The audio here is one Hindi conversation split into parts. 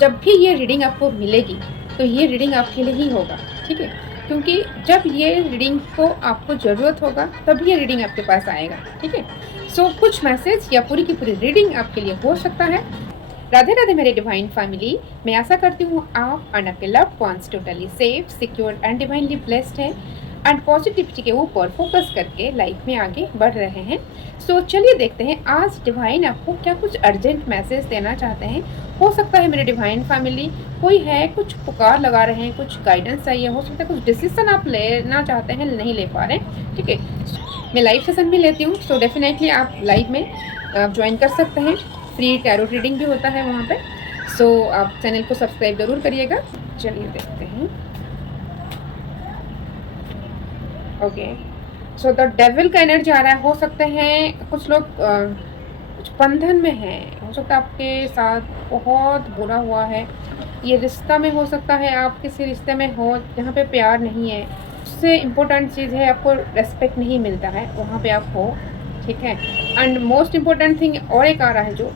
जब भी ये रीडिंग आपको मिलेगी तो ये रीडिंग आपके लिए ही होगा, ठीक है? क्योंकि जब ये रीडिंग को आपको ज़रूरत होगा तभी ये रीडिंग आपके पास आएगा, ठीक है? सो कुछ मैसेज या पूरी की पूरी रीडिंग आपके लिए हो सकता है। राधे राधे मेरे डिवाइन फैमिली, मैं आशा करती हूँ आप एंड आपके loved ones totally safe, secure and divinely blessed हैं एंड पॉजिटिविटी के ऊपर फोकस करके लाइफ में आगे बढ़ रहे हैं। सो चलिए देखते हैं आज डिवाइन आपको क्या कुछ अर्जेंट मैसेज देना चाहते हैं। हो सकता है मेरे डिवाइन फैमिली कोई है, कुछ पुकार लगा रहे हैं, कुछ गाइडेंस चाहिए, हो सकता है कुछ डिसीजन आप लेना चाहते हैं, नहीं ले पा रहे हैं, ठीक है? मैं लाइव सेशन भी लेती हूँ, सो डेफिनेटली आप लाइव में ज्वाइन कर सकते हैं। फ्री टैरो रीडिंग भी होता है वहाँ पे। सो आप चैनल को सब्सक्राइब ज़रूर करिएगा। चलिए देखते हैं। ओके, सो द डेविल का एनर्जी आ रहा है। हो सकते हैं कुछ लोग कुछ बंधन में हैं, हो सकता है आपके साथ बहुत बुरा हुआ है, ये रिश्ता में हो सकता है, आप किसी रिश्ते में हो जहाँ पे प्यार नहीं है, उससे इम्पोर्टेंट चीज़ है आपको रेस्पेक्ट नहीं मिलता है, वहाँ पे आप हो, ठीक है? एंड मोस्ट इम्पोर्टेंट थिंग और एक आ रहा है, जो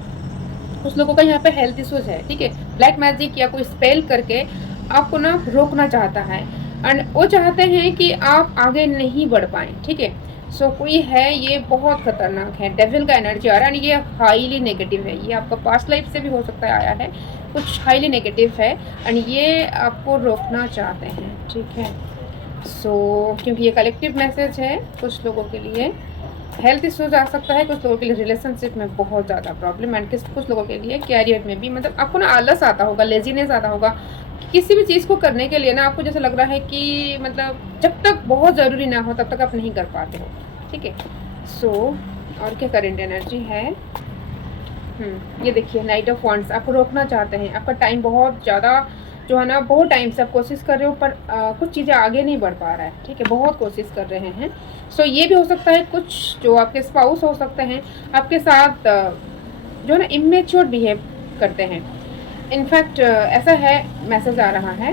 कुछ लोगों का यहाँ पे हेल्थ इश्यूज है, ठीक है? ब्लैक मैजिक या कोई स्पेल करके आपको ना रोकना चाहता है एंड वो चाहते हैं कि आप आगे नहीं बढ़ पाएँ, ठीक है? सो कोई है, ये बहुत खतरनाक है, डेविल का एनर्जी आ रहा है एंड ये हाईली नेगेटिव है, ये आपका पास्ट लाइफ से भी हो सकता है आया है, कुछ हाईली नेगेटिव है एंड ये आपको रोकना चाहते हैं, ठीक है? सो क्योंकि ये कलेक्टिव मैसेज है, कुछ लोगों के लिए हेल्थ इश्यूज आ सकता है, कुछ लोगों के लिए रिलेशनशिप में बहुत ज़्यादा प्रॉब्लम एंड कुछ लोगों के लिए कैरियर में भी, मतलब आपको ना आलस आता होगा, लेजीनेस आता होगा, किसी भी चीज़ को करने के लिए ना आपको जैसे लग रहा है कि मतलब जब तक बहुत ज़रूरी ना हो तब तक आप नहीं कर पाते हो, ठीक है? सो और क्या करेंट एनर्जी है? ये देखिए नाइट ऑफ वॉन्ड्स आपको रोकना चाहते हैं, आपका टाइम बहुत ज़्यादा जो है ना, बहुत टाइम से आप कोशिश कर रहे हो पर कुछ चीज़ें आगे नहीं बढ़ पा रहा है, ठीक है? बहुत कोशिश कर रहे हैं। सो ये भी हो सकता है कुछ जो आपके स्पाउस हो सकते हैं आपके साथ जो है ना इमेच्योर बिहेव करते हैं। इनफैक्ट ऐसा है, मैसेज आ रहा है,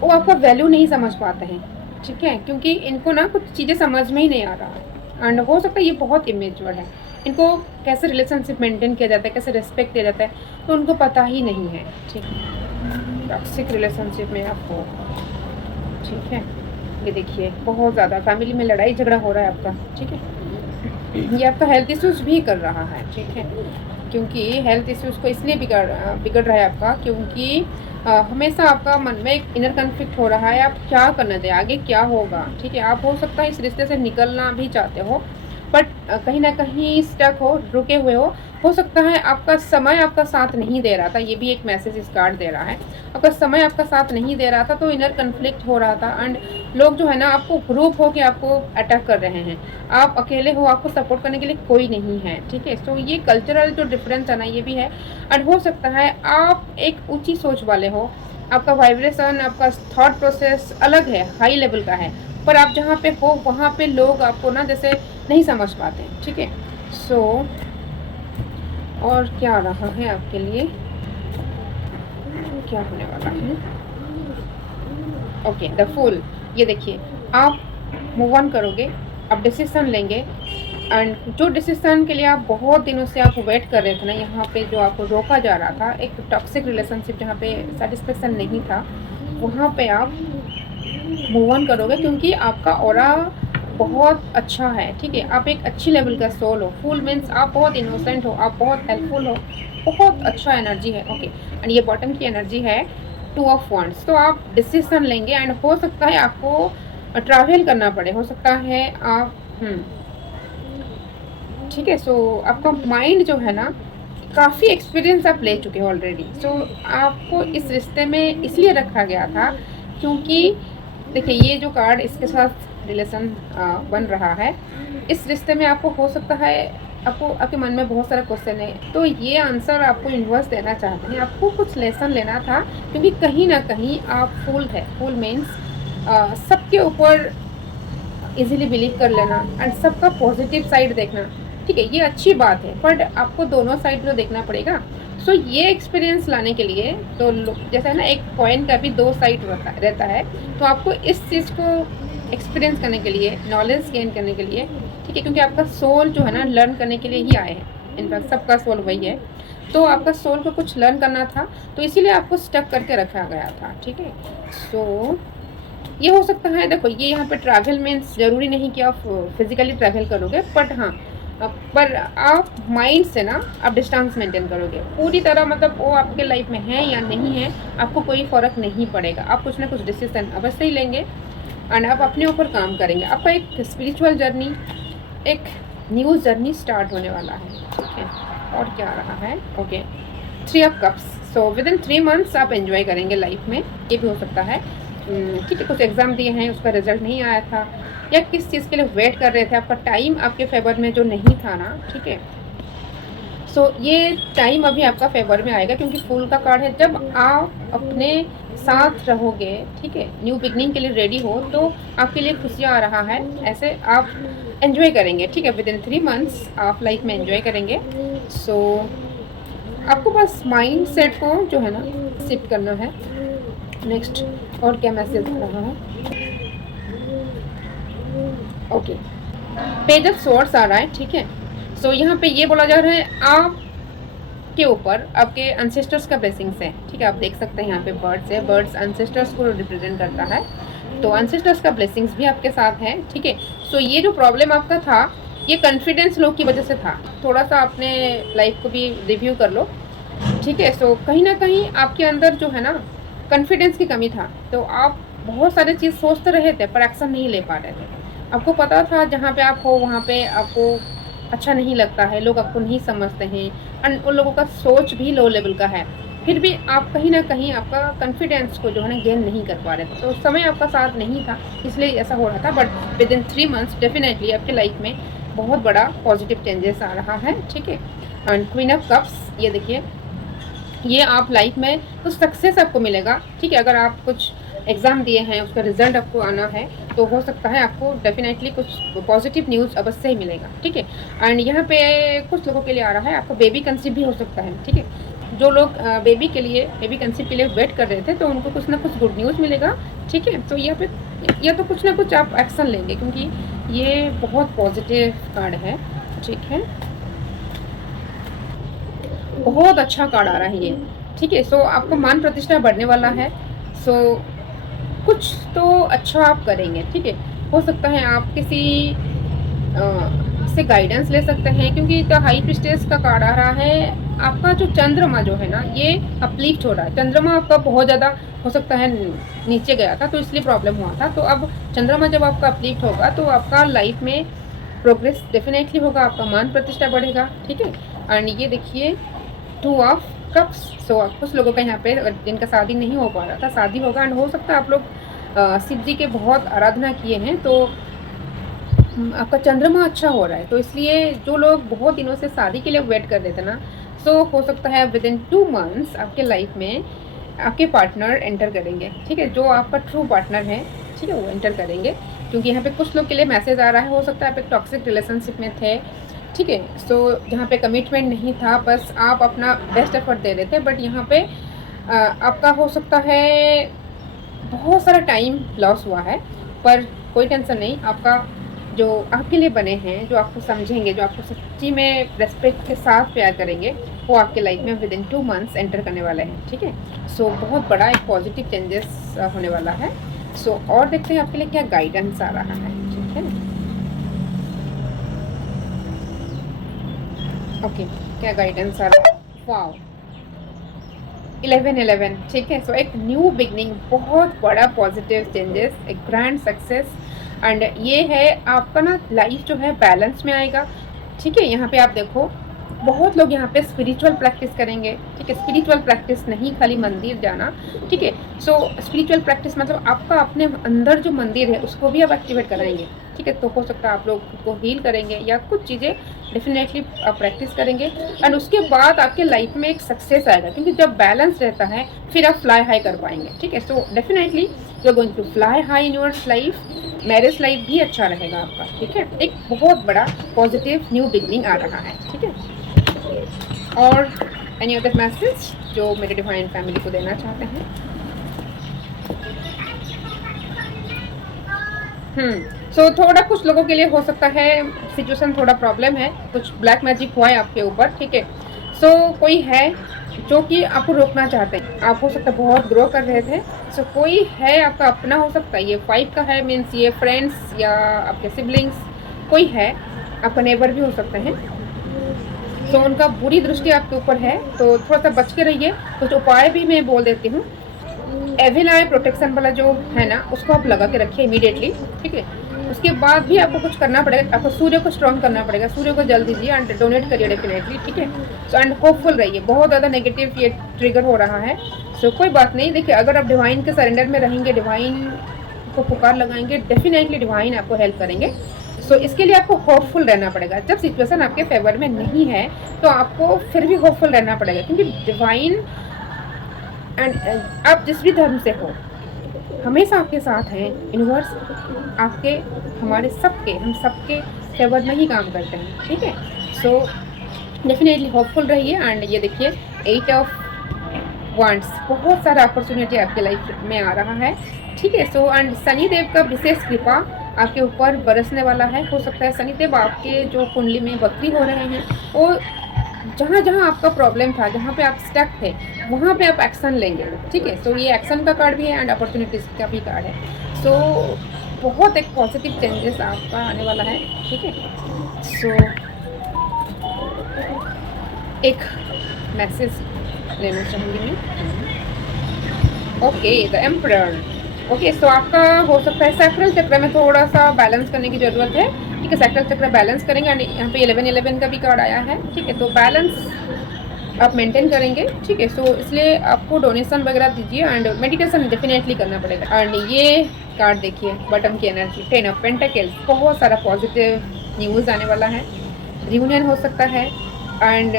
वो आपका वैल्यू नहीं समझ पाते हैं, ठीक है? क्योंकि इनको ना कुछ चीज़ें समझ में ही नहीं आ रहा है एंड हो सकता है ये बहुत इमेच्योर है, इनको कैसे रिलेशनशिप मेंटेन किया जाता है, कैसे रिस्पेक्ट दिया जाता है, तो उनको पता ही नहीं है, ठीक है? टॉक्सिक रिलेशनशिप में आप हो, ठीक है? ये देखिए बहुत ज़्यादा फैमिली में लड़ाई झगड़ा हो रहा है आपका, ठीक है? ये आपका हेल्थ इश्यूज भी कर रहा है, ठीक है? क्योंकि हेल्थ इश्यूज को इसलिए बिगड़ रहा है आपका क्योंकि हमेशा आपका मन में एक इनर कन्फ्लिक्ट हो रहा है, आप क्या करना चाहिए, आगे क्या होगा, ठीक है? आप हो सकता है इस रिश्ते से निकलना भी चाहते हो बट कहीं ना कहीं स्टक हो, रुके हुए हो सकता है आपका समय आपका साथ नहीं दे रहा था, ये भी एक मैसेज इस कार्ड दे रहा है, आपका समय आपका साथ नहीं दे रहा था तो इनर कन्फ्लिक्ट हो रहा था एंड लोग जो है ना आपको ग्रुप हो के आपको अटैक कर रहे हैं, आप अकेले हो, आपको सपोर्ट करने के लिए कोई नहीं है, ठीक है? सो ये कल्चरल जो डिफरेंस है ना, ये भी है एंड हो सकता है आप एक ऊंची सोच वाले हो, आपका वाइब्रेशन, आपका थॉट प्रोसेस अलग है, हाई लेवल का है, पर आप जहाँ पे हो वहाँ पे लोग आपको ना जैसे नहीं समझ पाते हैं, ठीक है? सो और क्या आ रहा है आपके लिए, क्या होने वाला है? Okay, the fool. ये देखिए आप मूव ऑन करोगे, आप डिसीजन लेंगे एंड जो डिसीजन के लिए आप बहुत दिनों से आप वेट कर रहे थे ना, यहाँ पे जो आपको रोका जा रहा था, एक टॉक्सिक रिलेशनशिप जहाँ पे सेटिस्फेक्शन नहीं था, वहाँ पे आप मूव ऑन करोगे क्योंकि आपका ऑरा बहुत अच्छा है, ठीक है? आप एक अच्छी लेवल का सोल हो, फूल मीन्स आप बहुत इनोसेंट हो, आप बहुत हेल्पफुल हो, बहुत अच्छा एनर्जी है, ओके? एंड ये बॉटम की एनर्जी है, टू ऑफ वॉन्ड्स। तो आप डिसीजन लेंगे एंड हो सकता है आपको ट्रैवल करना पड़े, हो सकता है आप ठीक है? सो आपका माइंड जो है ना, काफ़ी एक्सपीरियंस आप ले चुके हो ऑलरेडी। सो आपको इस रिश्ते में इसलिए रखा गया था क्योंकि देखिए ये जो कार्ड, इसके साथ रिलेशन बन रहा है, इस रिश्ते में आपको हो सकता है आपको आपके मन में बहुत सारा क्वेश्चन है, तो ये आंसर आपको यूनिवर्स देना चाहते हैं, आपको कुछ लेसन लेना था क्योंकि कहीं ना कहीं आप फूल है, फूल मीन्स सबके ऊपर इजीली बिलीव कर लेना एंड सबका पॉजिटिव साइड देखना, ठीक है? ये अच्छी बात है बट आपको दोनों साइड तो देखना पड़ेगा। सो ये एक्सपीरियंस लाने के लिए तो जैसा है ना, एक कॉइन का भी दो साइड रहता है, तो आपको इस चीज़ को एक्सपीरियंस करने के लिए, नॉलेज गेन करने के लिए, ठीक है? क्योंकि आपका सोल जो है ना लर्न करने के लिए ही आए हैं, इनफैक्ट सबका सोल वही है, तो आपका सोल को कुछ लर्न करना था, तो इसीलिए आपको स्टक करके रखा गया था, ठीक है। सो ये हो सकता है, देखो ये यहाँ पे ट्रैवल मीन्स ज़रूरी नहीं कि आप फिज़िकली ट्रैवल करोगे, बट हाँ पर आप माइंड से ना आप डिस्टेंस मेंटेन करोगे पूरी तरह, मतलब वो आपके लाइफ में है या नहीं है आपको कोई फ़र्क नहीं पड़ेगा। आप कुछ ना कुछ डिसीजन अवश्य ही लेंगे एंड आप अपने ऊपर काम करेंगे। आपका एक स्पिरिचुअल जर्नी, एक न्यू जर्नी स्टार्ट होने वाला है, ठीक है। और क्या आ रहा है, okay, 3 of cups. So with in 3 months आप एंजॉय करेंगे लाइफ में, ये भी हो सकता है, ठीक है। कुछ एग्ज़ाम दिए हैं, उसका रिजल्ट नहीं आया था, या किस चीज़ के लिए वेट कर रहे थे, आपका टाइम आपके फेवर में जो नहीं था ना, ठीक है। सो ये टाइम अभी आपका फेवर में आएगा, क्योंकि फूल का कार्ड है। जब आप अपने साथ रहोगे, ठीक है, न्यू बिगनिंग के लिए रेडी हो, तो आपके लिए खुशियाँ आ रहा है, ऐसे आप एंजॉय करेंगे, ठीक है। विद इन 3 मंथ्स आप लाइफ में एंजॉय करेंगे। सो आपको बस माइंड सेट को जो है ना शिफ्ट करना है। नेक्स्ट और क्या मैसेज आ रहा है, ओके, पेज ऑफ स्वॉर्ड्स आ रहा है, ठीक है। सो यहाँ पे ये बोला जा रहा है आपके ऊपर आपके एंसेस्टर्स का ब्लेसिंग्स है, ठीक है। आप देख सकते हैं यहाँ पे बर्ड्स है, बर्ड्स एंसेस्टर्स को रिप्रेजेंट करता है, तो एंसेस्टर्स का ब्लेसिंग्स भी आपके साथ है, ठीक है। सो ये जो प्रॉब्लम आपका था, ये कॉन्फिडेंस लो की वजह से था। थोड़ा सा अपने लाइफ को भी रिव्यू कर लो, ठीक है। सो कहीं ना कहीं आपके अंदर जो है ना कॉन्फिडेंस की कमी था, तो आप बहुत सारे चीज़ सोचते रहे थे पर एक्शन नहीं ले पा रहे थे। आपको पता था जहाँ पे आप हो वहाँ पे आपको अच्छा नहीं लगता है, लोग आपको नहीं समझते हैं एंड उन लोगों का सोच भी लो लेवल का है, फिर भी आप कहीं ना कहीं आपका कॉन्फिडेंस को जो है ना गेन नहीं कर पा रहे थे, तो उस समय आपका साथ नहीं था, इसलिए ऐसा हो रहा था। But with in 3 months definitely आपके लाइफ में बहुत बड़ा पॉजिटिव चेंजेस आ रहा है, ठीक है। एंड क्वीन ऑफ कप्स, ये देखिए, ये आप लाइफ में कुछ सक्सेस आपको मिलेगा, ठीक है। अगर आप कुछ एग्ज़ाम दिए हैं, उसका रिजल्ट आपको आना है, तो हो सकता है आपको डेफिनेटली कुछ पॉजिटिव न्यूज़ अवश्य ही मिलेगा, ठीक है। एंड यहाँ पे कुछ लोगों के लिए आ रहा है आपको बेबी कंसीव भी हो सकता है, ठीक है। जो लोग बेबी कंसीव के लिए वेट कर रहे थे, तो उनको कुछ ना कुछ गुड न्यूज़ मिलेगा, ठीक है। तो यहाँ पे या तो कुछ ना कुछ आप एक्शन लेंगे, क्योंकि ये बहुत पॉजिटिव कार्ड है, ठीक है। बहुत अच्छा कार्ड आ रहा है ये, ठीक है। सो आपको मान प्रतिष्ठा बढ़ने वाला है। सो कुछ तो अच्छा आप करेंगे, ठीक है। हो सकता है आप किसी से गाइडेंस ले सकते हैं, क्योंकि द हाई प्रीस्टेस का कार्ड आ रहा है। आपका जो चंद्रमा जो है ना, ये अपलिफ्ट हो रहा है। चंद्रमा आपका बहुत ज़्यादा हो सकता है नीचे गया था, तो इसलिए प्रॉब्लम हुआ था। तो अब चंद्रमा जब आपका अपलिफ्ट होगा, तो आपका लाइफ में प्रोग्रेस डेफिनेटली होगा, आपका मान प्रतिष्ठा बढ़ेगा, ठीक है। एंड ये देखिए 2 ऑफ कप्स। सो कुछ लोगों का यहाँ पे जिनका शादी नहीं हो पा रहा था, शादी होगा। एंड हो सकता है आप लोग शिव जी के बहुत आराधना किए हैं, तो आपका चंद्रमा अच्छा हो रहा है, तो इसलिए जो लोग बहुत दिनों से शादी के लिए वेट कर रहे थे ना, सो हो सकता है विद इन 2 मंथ्स आपके लाइफ में आपके पार्टनर एंटर करेंगे, ठीक है। जो आपका ट्रू पार्टनर है, ठीक है, वो एंटर करेंगे। क्योंकि यहाँ पे कुछ लोग के लिए मैसेज आ रहा है, हो सकता है आप एक टॉक्सिक रिलेशनशिप में थे, ठीक है। सो जहाँ पे कमिटमेंट नहीं था, बस आप अपना बेस्ट एफर्ट दे रहे थे, बट यहाँ पे आपका हो सकता है बहुत सारा टाइम लॉस हुआ है, पर कोई टेंशन नहीं। आपका जो आपके लिए बने हैं, जो आपको समझेंगे, जो आपको सच्ची में रेस्पेक्ट के साथ प्यार करेंगे, वो आपके लाइफ में विद इन 2 मंथ्स एंटर करने वाले हैं, ठीक है। सो बहुत बड़ा एक पॉजिटिव चेंजेस होने वाला है। सो और देखते हैं आपके लिए क्या गाइडेंस आ रहा है, ठीक है। ओके, क्या गाइडेंस आ रहा है, वाओ 11-11, ठीक है। सो एक न्यू बिगनिंग, बहुत बड़ा पॉजिटिव चेंजेस, एक ग्रैंड सक्सेस। एंड ये है आपका ना लाइफ जो है बैलेंस में आएगा, ठीक है। यहाँ पे आप देखो बहुत लोग यहाँ पे स्पिरिचुअल प्रैक्टिस करेंगे, ठीक है। स्पिरिचुअल प्रैक्टिस नहीं खाली मंदिर जाना, ठीक है। सो स्पिरिचुअल प्रैक्टिस मतलब आपका अपने अंदर जो मंदिर है उसको भी आप एक्टिवेट कराएंगे, ठीक है। तो हो सकता है आप लोग खुद को हील करेंगे या कुछ चीज़ें डेफिनेटली आप प्रैक्टिस करेंगे। एंड उसके बाद आपके लाइफ में एक सक्सेस आएगा, क्योंकि जब बैलेंस रहता है फिर आप फ्लाई हाई कर पाएंगे, ठीक है। So definitely you are going to fly high in your life. Marriage life भी अच्छा रहेगा आपका, ठीक है। एक बहुत बड़ा पॉजिटिव न्यू बिगनिंग आ रहा है, ठीक है। और एनी अदर मैसेज जो मेरे डिवाइन फैमिली को देना चाहते हैं? सो थोड़ा कुछ लोगों के लिए हो सकता है सिचुएशन थोड़ा प्रॉब्लम है, कुछ ब्लैक मैजिक हुआ है आपके ऊपर, ठीक है। सो कोई है जो कि आपको रोकना चाहते हैं, आप हो सकता है बहुत ग्रो कर रहे थे। सो कोई है आपका अपना हो सकता है, ये 5 का है, मीन्स ये फ्रेंड्स या आपके सिबलिंग्स, कोई है, आपका नेबर भी हो सकते हैं। सो उनका बुरी दृष्टि आपके ऊपर है, तो थोड़ा सा बच के रहिए। कुछ उपाय भी मैं बोल देती हूँ। एविल आई प्रोटेक्शन वाला जो है ना, उसको आप लगा के रखिए इमीडिएटली, ठीक है। उसके बाद भी आपको कुछ करना पड़ेगा, आपको सूर्य को स्ट्रॉन्ग करना पड़ेगा, सूर्य को जल दीजिए एंड डोनेट करिए डेफिनेटली, ठीक है। सो एंड होपफुल रहिए, बहुत ज़्यादा नेगेटिव ये ट्रिगर हो रहा है। सो कोई बात नहीं, देखिए अगर आप डिवाइन के सरेंडर में रहेंगे, डिवाइन को पुकार लगाएंगे, डेफिनेटली डिवाइन आपको हेल्प करेंगे। सो इसके लिए आपको होपफुल रहना पड़ेगा। जब सिचुएशन आपके फेवर में नहीं है तो आपको फिर भी होपफुल रहना पड़ेगा, क्योंकि डिवाइन एंड आप जिस भी धर्म से हो हमेशा आपके साथ हैं। यूनिवर्स आपके, हमारे सबके, हम सबके फेवर में ही काम करते हैं, ठीक है। सो डेफिनेटली होपफुल रहिए। एंड ये देखिए 8 ऑफ वांड्स, बहुत सारा अपॉर्चुनिटी आपके लाइफ में आ रहा है, ठीक है। सो एंड शनि देव का विशेष कृपा आपके ऊपर बरसने वाला है। हो सकता है शनि देव आपके जो कुंडली में वक्री हो रहे हैं, वो जहाँ जहाँ आपका प्रॉब्लम था, जहाँ पे आप स्टक थे, वहाँ पे आप एक्शन लेंगे, ठीक है। सो ये एक्शन का कार्ड भी है एंड अपॉर्चुनिटीज का भी कार्ड है। सो बहुत एक पॉजिटिव चेंजेस आपका आने वाला है, ठीक है। सो एक मैसेज लेना चाहूँगी मैं। Okay, the emperor. ओके, सो आपका हो सकता है सैक्रल चक्र में थोड़ा सा बैलेंस करने की ज़रूरत है, ठीक है। सैक्रल चक्र बैलेंस करेंगे एंड यहाँ पे 11-11 का भी कार्ड आया है, ठीक है। तो बैलेंस आप मेंटेन करेंगे, ठीक है। सो इसलिए आपको डोनेशन वगैरह दीजिए एंड मेडिटेशन डेफिनेटली करना पड़ेगा। एंड ये कार्ड देखिए, बटन की एनर्जी 10 ऑफ पेंटिकल्स, बहुत सारा पॉजिटिव न्यूज़ आने वाला है, रियूनियन हो सकता है एंड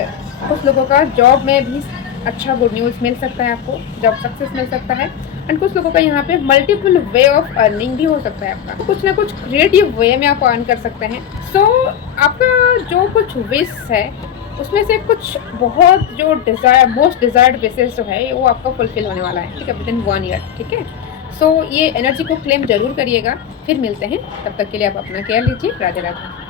कुछ लोगों का जॉब में भी अच्छा गुड न्यूज़ मिल सकता है, आपको जॉब सक्सेस मिल सकता है। एंड कुछ लोगों का यहाँ पे मल्टीपल वे ऑफ अर्निंग भी हो सकता है आपका, तो कुछ ना कुछ क्रिएटिव वे में आप अर्न कर सकते हैं। सो आपका जो कुछ विश है उसमें से कुछ बहुत जो डिज़ायर, मोस्ट डिज़ायर्ड विशेस जो है वो आपका फुलफिल होने वाला है, ठीक है, विदिन 1 ईयर, ठीक है। सो ये एनर्जी को क्लेम जरूर करिएगा। फिर मिलते हैं, तब तक के लिए आप अपना केयर लीजिए। राधे राधे।